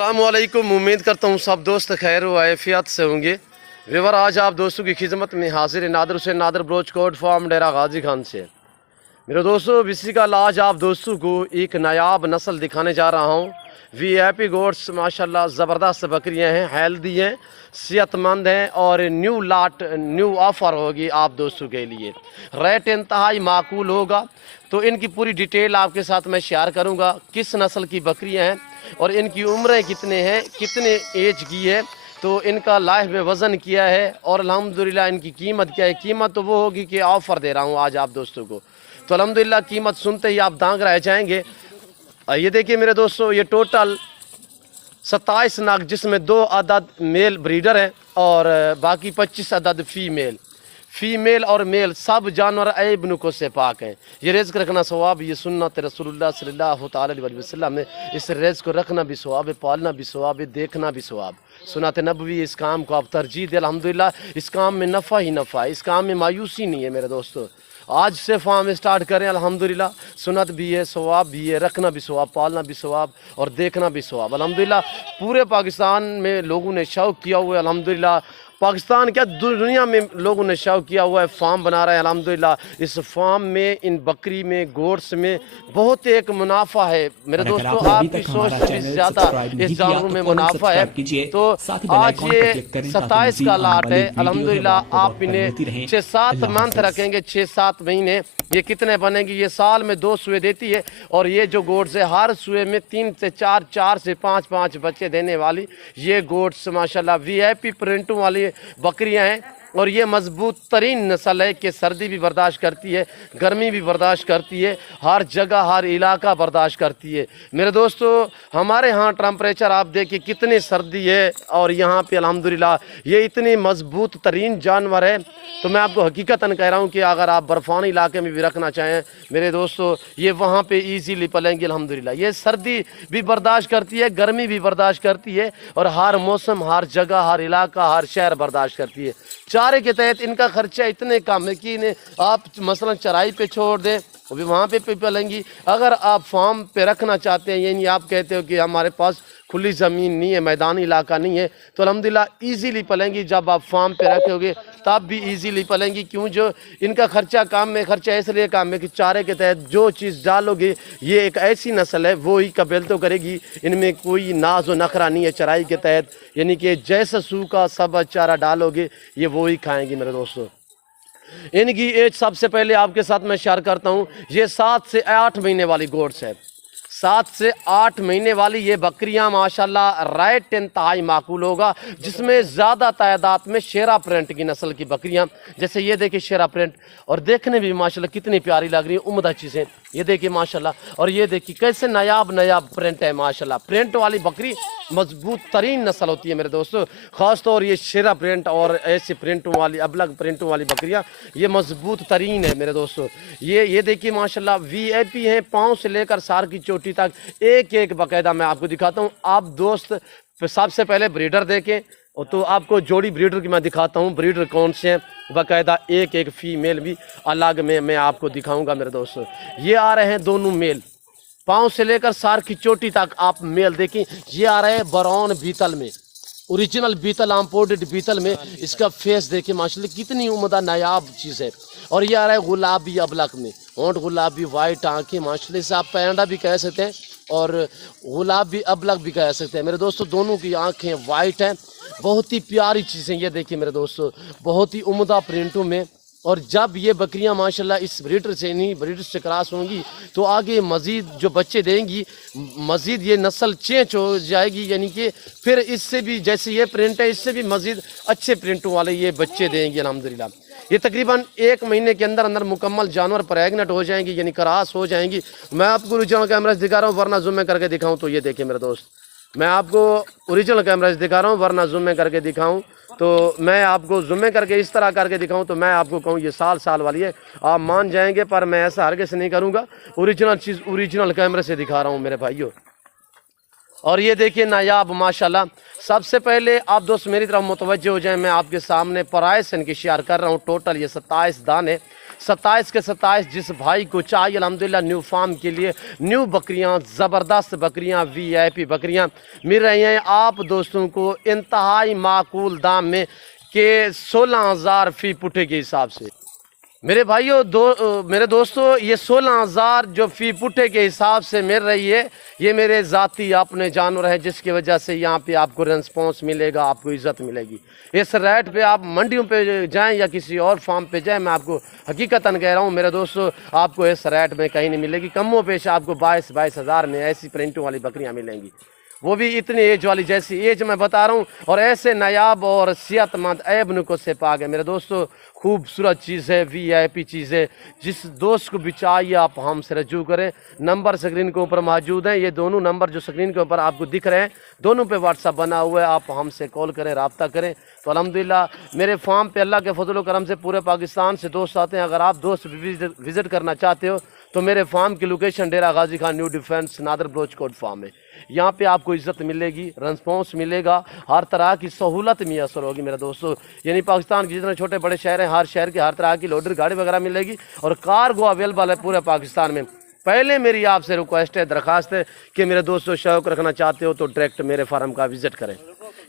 अस्सलामुअलैकुम। उम्मीद करता हूँ सब दोस्त खैर व आफियत से होंगे। व्यूअर, आज आप दोस्तों की खिदमत में हाजिर नादर हुसैन नादर ब्रोच कोट फार्म डेरा गाजी खान से। मेरे दोस्तों, बिस्मिल्लाह, आज आप दोस्तों को एक नायाब नस्ल दिखाने जा रहा हूँ। वीआईपी गोट्स माशाल्लाह ज़बरदस्त बकरियाँ हैं, हेल्दी हैं, सेहतमंद हैं और न्यू ऑफ़र होगी आप दोस्तों के लिए। रेट इंतहाई माकूल होगा, तो इनकी पूरी डिटेल आपके साथ मैं शेयर करूँगा। किस नस्ल की बकरियाँ हैं और इनकी उम्रें कितने हैं, कितने एज की है, तो इनका लाइफ में वज़न किया है और अल्हम्दुलिल्लाह इनकी कीमत क्या है। कीमत तो वो होगी कि ऑफ़र दे रहा हूँ आज आप दोस्तों को, तो अल्हम्दुलिल्लाह कीमत सुनते ही आप दांग रह जाएंगे। ये देखिए मेरे दोस्तों, ये टोटल 27 नाग, जिसमें 2 अदद मेल ब्रीडर हैं और बाकी 25 अदद फीमेल और मेल। सब जानवर ऐब नुको से पाक हैं। ये रिज़्क़ रखना सवाब, ये सुन्नत रसूलुल्लाह सल्लल्लाहु अलैहि वसल्लम ने इस रिज़्क़ को रखना भी सवाब है, पालना भी सवाब है, देखना भी सवाब। सुन्नत नबवी, इस काम को आप तरजीह दें। अल्हम्दुलिल्लाह इस काम में नफ़ा ही नफ़ा है, इस काम में मायूसी नहीं है मेरे दोस्तों। आज से फार्म स्टार्ट करें, अल्हम्दुलिल्लाह सुन्नत भी है, सवाब भी है, रखना भी सवाब, पालना भी सवाब और देखना भी सवाब। अल्हम्दुलिल्लाह पूरे पाकिस्तान में लोगों ने शौक़ किया हुआ है। अल्हम्दुलिल्लाह पाकिस्तान क्या दुनिया में लोगों ने शौक़ किया हुआ है, फार्म बना रहे हैं। अल्हम्दुलिल्लाह इस फार्म में, इन बकरी में, गोट्स में बहुत एक मुनाफा है मेरे दोस्तों। आपकी सोच से भी ज़्यादा इस जानवरों में मुनाफा है। तो आज ये 27 का लाट है। अल्हम्दुलिल्लाह आप इन्हें 6-7 मंथ रखेंगे, 6-7 महीने, ये कितने बनेंगी? ये साल में 2 सुए देती है और ये जो गोट्स है हर सुए में 3 से 4, 4 से 5 बच्चे देने वाली ये गोट्स माशाल्लाह वीआईपी प्रिंटों वाली बकरियां हैं। और ये मजबूत तरीन नस्ल है कि सर्दी भी बर्दाश्त करती है, गर्मी भी बर्दाश्त करती है, हर जगह हर इलाका बर्दाश्त करती है। मेरे दोस्तों, हमारे यहाँ टेम्परेचर आप देखिए कितनी सर्दी है और यहाँ पे अल्हम्दुलिल्लाह ये इतनी मजबूत तरीन जानवर है। तो मैं आपको हकीकतन कह रहा हूँ कि अगर आप बर्फ़ानी इलाके में भी रखना चाहें मेरे दोस्तों, ये वहाँ पे ईज़िली पलेंगे। अल्हम्दुलिल्लाह ये सर्दी भी बर्दाश्त करती है, गर्मी भी बर्दाश्त करती है और हर मौसम, हर जगह, हर इलाका, हर शहर बर्दाश्त करती है। चारे के तहत इनका खर्चा इतने कम है कि इन्हें आप मसलन चराई पे छोड़ दें, वो भी वहाँ पे पलेंगी। अगर आप फार्म पे रखना चाहते हैं, यानी आप कहते हो कि हमारे पास खुली ज़मीन नहीं है, मैदानी इलाका नहीं है, तो अल्हम्दुलिल्लाह ईज़िली पलेंगी। जब आप फार्म पे रखोगे तब भी ईज़िली पलेंगी। क्यों? जो इनका खर्चा कम है। खर्चा इसलिए कम है कि चारे के तहत जो चीज़ डालोगे, ये एक ऐसी नस्ल है वो ही कबील तो करेगी। इनमें कोई नाज व नखरा नहीं है चराई के तहत, यानी कि जैसा सूखा सब चारा डालोगे ये वो ही खाएंगी मेरे दोस्तों। इनकी एज सबसे पहले आपके साथ मैं शेयर करता हूँ। ये 7 से 8 महीने वाली गोट्स है। 7 से 8 महीने वाली ये बकरियां माशाल्लाह राइट इंतहाई माकूल होगा, जिसमें ज़्यादा तादाद में शेरा प्रिंट की नस्ल की बकरियां, जैसे ये देखिए शेरा प्रिंट, और देखने भी माशाल्लाह कितनी प्यारी लग रही है, उम्दा चीज़ें। ये देखिए माशाल्लाह, और ये देखिए कैसे नायाब प्रिंट है माशाल्लाह। प्रिंट वाली बकरी मजबूत तरीन नस्ल होती है मेरे दोस्तों। ख़ास तौर ये शेरा प्रिंट और ऐसे प्रिंटों वाली, अबलग प्रिंटों वाली बकरियां ये मजबूत तरीन है मेरे दोस्तों। ये देखिए माशाल्लाह वीआईपी हैं, पाँव से लेकर सार की चोटी तक एक एक बाकायदा मैं आपको दिखाता हूँ। आप दोस्त सबसे पहले ब्रीडर देखें, तो आपको जोड़ी ब्रीडर की मैं दिखाता हूँ, ब्रीडर कौन से हैं बाकायदा। एक एक फीमेल भी अलग में मैं आपको दिखाऊंगा मेरे दोस्तों। ये आ रहे हैं दोनों मेल, पाँव से लेकर सार की चोटी तक आप मेल देखें। ये आ रहे हैं ब्राउन बीतल में, ओरिजिनल बीतल, इम्पोर्टेड बीतल में। इसका फेस देखिए माशाल्लाह कितनी उम्दा नायाब चीज़ है। और ये आ रहा है गुलाबी अबलक में, होंठ गुलाबी, वाइट आंखें माशाल्लाह से आप पैंडा भी कह सकते हैं और गुलाबी अबलक भी कह सकते हैं मेरे दोस्तों। दोनों की आंखें वाइट हैं, बहुत ही प्यारी चीज़ें। ये देखिए मेरे दोस्तों, बहुत ही उम्दा प्रिंटों में। और जब ये बकरियां माशाल्लाह इस ब्रीडर से, नहीं ब्रीडर से क्रॉस होंगी, तो आगे मज़ीद जो बच्चे देंगी, मज़ीद ये नस्ल चेंज हो जाएगी, यानी कि फिर इससे भी, जैसे ये प्रिंट है, इससे भी मज़ीद अच्छे प्रिंटों वाले ये बच्चे देंगी अल्हम्दुलिल्लाह। ये तकरीबन 1 महीने के अंदर अंदर मुकम्मल जानवर प्रेगनेंट हो जाएंगी, यानी क्रॉस हो जाएंगी। मैं आपको ओरिजिनल कैमरा से दिखा रहा हूँ, वरना जूम में करके दिखाऊँ तो ये देखिए मेरे दोस्त, मैं आपको ओरिजिनल कैमरा से दिखा रहा हूँ, वरना जूम में करके दिखाऊँ तो मैं आपको जूम में करके इस तरह करके दिखाऊं तो मैं आपको कहूं ये साल वाली है, आप मान जाएंगे। पर मैं ऐसा हरगिज़ नहीं करूंगा, ओरिजिनल चीज़ ओरिजिनल कैमरे से दिखा रहा हूं मेरे भाइयों। और ये देखिए नायाब माशाल्लाह। सबसे पहले आप दोस्त मेरी तरफ मुतवज्जो हो जाएं, मैं आपके सामने प्राइस इनकी शेयर कर रहा हूँ। टोटल ये 27 दाने 27 के 27 जिस भाई को चाहिए अल्हम्दुलिल्लाह न्यू फार्म के लिए न्यू बकरियां, ज़बरदस्त बकरियां, VIP बकरियां मिल रही हैं आप दोस्तों को इंतहाई माकूल दाम में के 16,000 फी पुट्ठे के हिसाब से। मेरे भाइयों मेरे दोस्तों, ये 16,000 जो फी पुट्ठे के हिसाब से मिल रही है, ये मेरे ज़ाती अपने जानवर हैं जिसकी वजह से यहाँ पे आपको रेस्पॉन्स मिलेगा, आपको इज़्ज़त मिलेगी। इस रेट पे आप मंडियों पे जाएं या किसी और फार्म पे जाएं, मैं आपको हकीकतन कह रहा हूँ मेरे दोस्तों, आपको इस रेट में कहीं नहीं मिलेगी। कमो पेश आपको 22 हज़ार में ऐसी प्रिंटों वाली बकरियाँ मिलेंगी, वो भी इतनी एज वाली जैसी एज मैं बता रहा हूँ, और ऐसे नायाब और सेहतमंद ऐब नुको से पाक है मेरे दोस्तों। खूबसूरत चीज़ है, VIP चीज़ है। जिस दोस्त को भी चाहिए आप हमसे रजू करें। नंबर स्क्रीन के ऊपर मौजूद हैं, ये दोनों नंबर जो स्क्रीन के ऊपर आपको दिख रहे हैं, दोनों पे व्हाट्सअप बना हुआ है, आप हमसे कॉल करें, रब्ता करें। तो अल्हम्दुलिल्लाह मेरे फार्म पे अल्लाह के फजल व करम से पूरे पाकिस्तान से दोस्त आते हैं। अगर आप दोस्त विज़िट करना चाहते हो तो मेरे फार्म की location Dera Ghazi Khan new defence Nadir Baloch coat farm है। यहाँ पे आपको इज़्ज़त मिलेगी, रेस्पॉन्स मिलेगा, हर तरह की सहूलत मैसर होगी मेरे दोस्तों। यानी पाकिस्तान के जितने छोटे बड़े शहर हैं, हर शहर के हर तरह की लोडर गाड़ी वगैरह मिलेगी और कार्गो अवेलेबल है पूरे पाकिस्तान में। पहले मेरी आपसे रिक्वेस्ट है, दरख्वास्त है कि मेरे दोस्तों शौक रखना चाहते हो तो डायरेक्ट मेरे फार्म का विज़िट करें।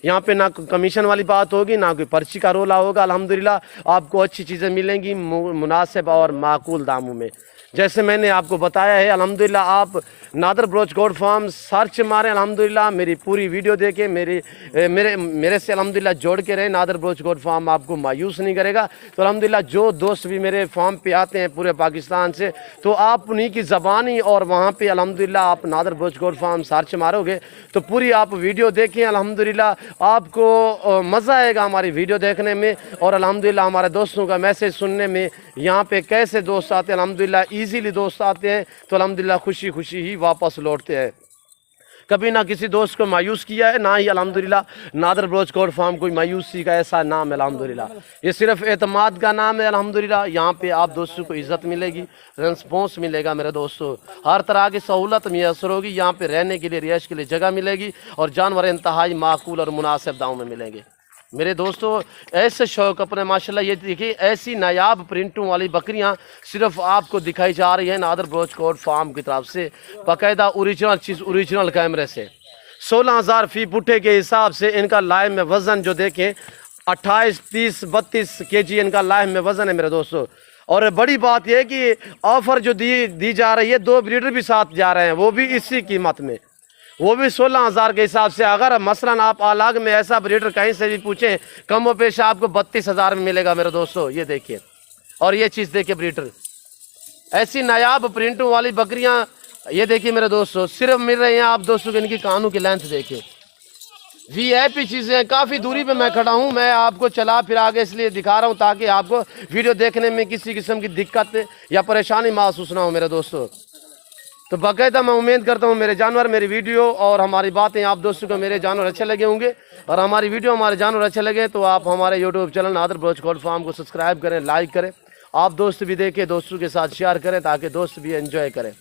यहाँ पे ना कमीशन वाली बात होगी, ना कोई पर्ची का रोला होगा। अल्हम्दुलिल्लाह आपको अच्छी चीज़ें मिलेंगी मुनासिब और माकूल दामों में। जैसे मैंने आपको बताया है, अल्हम्दुलिल्लाह आप Nadir Baloch goat farm search मारें, अल्हम्दुलिल्लाह मेरी पूरी वीडियो देखें, मेरे से अल्हम्दुलिल्लाह जोड़ के रहें। नादर बलोच गोट फार्म आपको मायूस नहीं करेगा। तो अल्हम्दुलिल्लाह जो दोस्त भी मेरे फार्म पे आते हैं पूरे पाकिस्तान से, तो आप उन्हीं की ज़बानी और वहाँ पे अल्हम्दुलिल्लाह आप Nadir Baloch goat farm search मारोगे तो पूरी आप वीडियो देखें। अल्हम्दुलिल्लाह आपको मज़ा आएगा हमारी वीडियो देखने में और अल्हम्दुलिल्लाह हमारे दोस्तों का मैसेज सुनने में। यहाँ पे कैसे दोस्त आते हैं, अल्हम्दुलिल्लाह ईज़िली दोस्त आते हैं तो अल्हम्दुलिल्लाह खुशी खुशी ही वापस लौटते हैं। कभी ना किसी दोस्त को मायूस किया है, ना ही अल्हम्दुलिल्लाह नादर बलोच कोट फार्म कोई मायूसी का ऐसा नाम है अल्हम्दुलिल्लाह। ये सिर्फ एतमाद का नाम है अल्हम्दुलिल्लाह। यहाँ पे आप दोस्तों को इज़्ज़त मिलेगी, रेस्पॉन्स मिलेगा मेरे दोस्तों, हर तरह की सहूलत मैसर होगी। यहाँ पे रहने के लिए, रिहाइश के लिए जगह मिलेगी और जानवर इंतहाई माकूल और मुनासिब दामों में मिलेंगे मेरे दोस्तों। ऐसे शौक अपने माशाल्लाह, ये देखिए ऐसी नायाब प्रिंटों वाली बकरियां सिर्फ आपको दिखाई जा रही है नादर बलोच कोट फार्म की तरफ से, बाकायदा ओरिजिनल चीज़, ओरिजिनल कैमरे से। 16,000 फी पुट्ठे के हिसाब से इनका लाइव में वज़न जो देखें 28, 30, 32 kg इनका लाइव में वज़न है मेरे दोस्तों। और बड़ी बात यह है कि ऑफ़र जो दी जा रही है, 2 ब्रीडर भी साथ जा रहे हैं, वो भी इसी कीमत में, वो भी 16,000 के हिसाब से। अगर मसलन आप अलग में ऐसा ब्रीडर कहीं से भी पूछें, कम व पेश आपको 32,000 में मिलेगा मेरे दोस्तों। ये देखिए, और ये चीज़ देखिए ब्रीडर, ऐसी नायाब प्रिंटों वाली बकरियां ये देखिए मेरे दोस्तों, सिर्फ मिल रही हैं आप दोस्तों को। इनकी कानों की लेंथ देखिए, VIP चीज़ें। काफ़ी दूरी पे मैं खड़ा हूँ, मैं आपको चला फिर आगे इसलिए दिखा रहा हूँ ताकि आपको वीडियो देखने में किसी किस्म की दिक्कत या परेशानी महसूस ना हो मेरे दोस्तों। तो बाकायदा मैं उम्मीद करता हूँ मेरे जानवर, मेरी वीडियो और हमारी बातें आप दोस्तों को मेरे जानवर अच्छे लगे होंगे, और हमारी वीडियो हमारे जानवर अच्छे लगे तो आप हमारे YouTube channel Nadir Baloch coat farm को सब्सक्राइब करें, लाइक करें, आप दोस्त भी देखें, दोस्तों के साथ शेयर करें ताकि दोस्त भी एंजॉय करें।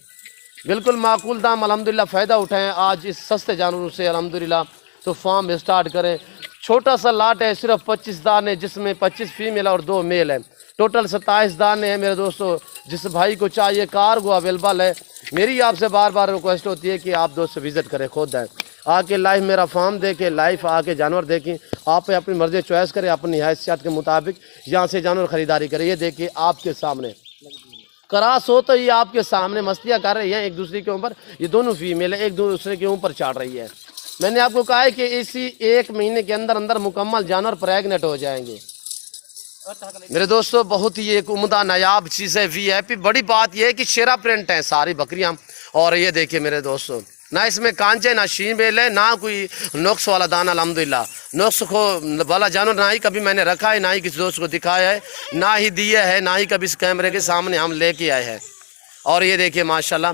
बिल्कुल माकूल दाम अल्हम्दुलिल्लाह फ़ायदा उठाएं आज इस सस्ते जानवरों से अल्हम्दुलिल्लाह। तो फार्म स्टार्ट करें। छोटा सा लाट है, सिर्फ 25 दाने, जिसमें 25 फीमेल और 2 मेल है। टोटल 27 दाने हैं मेरे दोस्तों। जिस भाई को चाहिए कार्गो अवेलेबल है। मेरी आपसे बार बार रिक्वेस्ट होती है कि आप दोस्त विज़िट करें, खुद आए, आके लाइव मेरा फार्म देखें, लाइव आके जानवर देखें, आप अपनी मर्ज़ी चॉइस करें, अपनी हैसियत के मुताबिक यहाँ से जानवर ख़रीदारी करें। ये देखिए आपके सामने क्रास हो तो ये आपके सामने मस्तियाँ कर रही हैं एक दूसरे के ऊपर। ये दोनों फीमेल है, एक दूसरे के ऊपर चढ़ रही है। मैंने आपको कहा है कि इसी 1 महीने के अंदर अंदर मुकम्मल जानवर प्रेगनेंट हो जाएंगे मेरे दोस्तों। बहुत ही एक उम्दा नायाब चीज़ है VIP। बड़ी बात यह है कि शेरा प्रिंट है सारी बकरियां। और ये देखिए मेरे दोस्तों, ना इसमें कांचे ना शीमेल है, ना कोई नुक्स वाला दाना। अल्हम्दुलिल्लाह नुक्स को वाला जानवर ना ही कभी मैंने रखा है, ना ही किसी दोस्त को दिखाया है, ना ही दिया है, ना ही कभी इस कैमरे के सामने हम लेके आए हैं। और ये देखिए माशाल्लाह,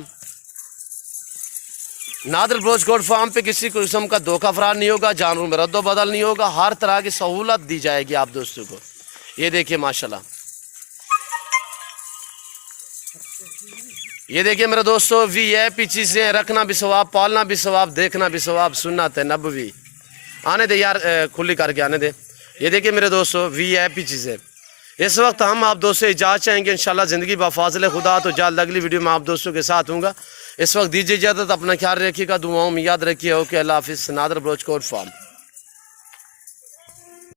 नादर बलोच कोट फार्म पे किसी किस्म का धोखा फरार नहीं होगा, जानवरों में रद्दो बदल नहीं होगा, हर तरह की सहूलत दी जाएगी आप दोस्तों को। ये देखिए माशाल्लाह, ये देखिए मेरे दोस्तों, VIP चीज़ें। रखना भी सवाब, पालना भी सवाब, देखना भी सवाब, सुन्नत है नबवी। आने दे यार, खुली करके आने दे। ये देखिए मेरे दोस्तों VIP चीज़ें। اس وقت ہم آپ دوستوں سے اجازت چاہیں گے، انشاءاللہ زندگی بفاضل خدا تو جلد اگلی ویڈیو میں آپ دوستوں کے ساتھ ہوں گا. اس وقت دیجیے اجازت، اپنا خیال رکھیے گا، دعاؤں میں یاد رکھیے. اوکے، اللہ حافظ. نادر بلوچ کوٹ فارم.